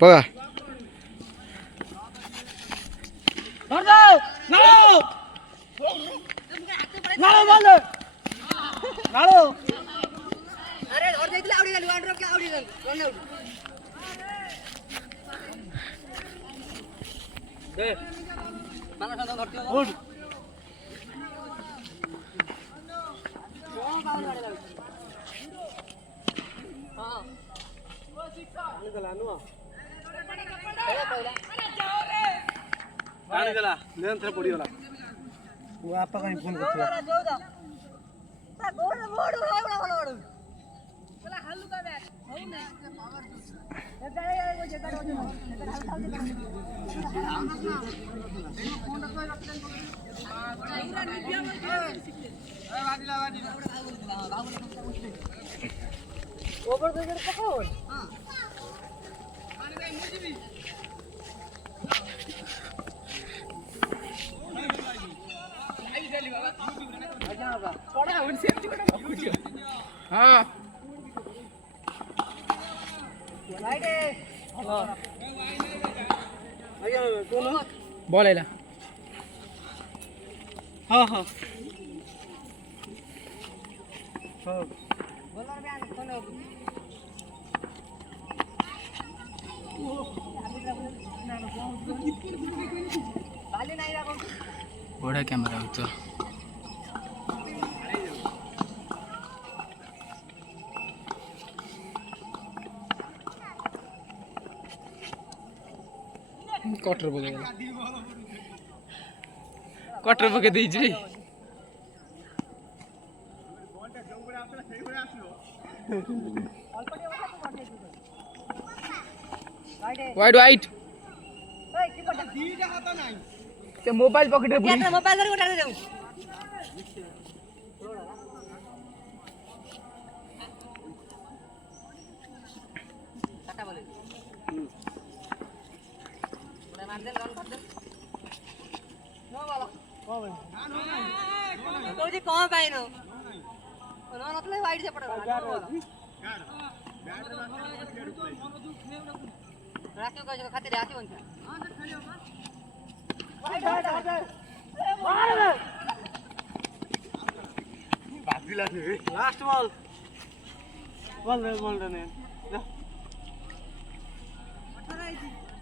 पगा हाँ बॉल है हाँ हाँ बड़ा कैमरा तो क्वार्टर पके दीजिए वाइड वाइड ते मोबाइल पॉकेट रे पुरी मोबाइल धरि उठा दे जाऊ टाटा बोले बोले मार दे रन कर दे नो वाला को भाई तो जी कौन पाई नो नो मतलब वाइड से पड़ेगा राखियो का खातिर आती बन हां तो खेलियो मार बाजी लागे लास्ट बॉल ने जा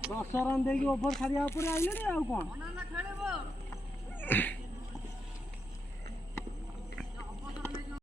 10 रन देगी ओवर खाली ऊपर आइले रे आ कोन ना खेलेबो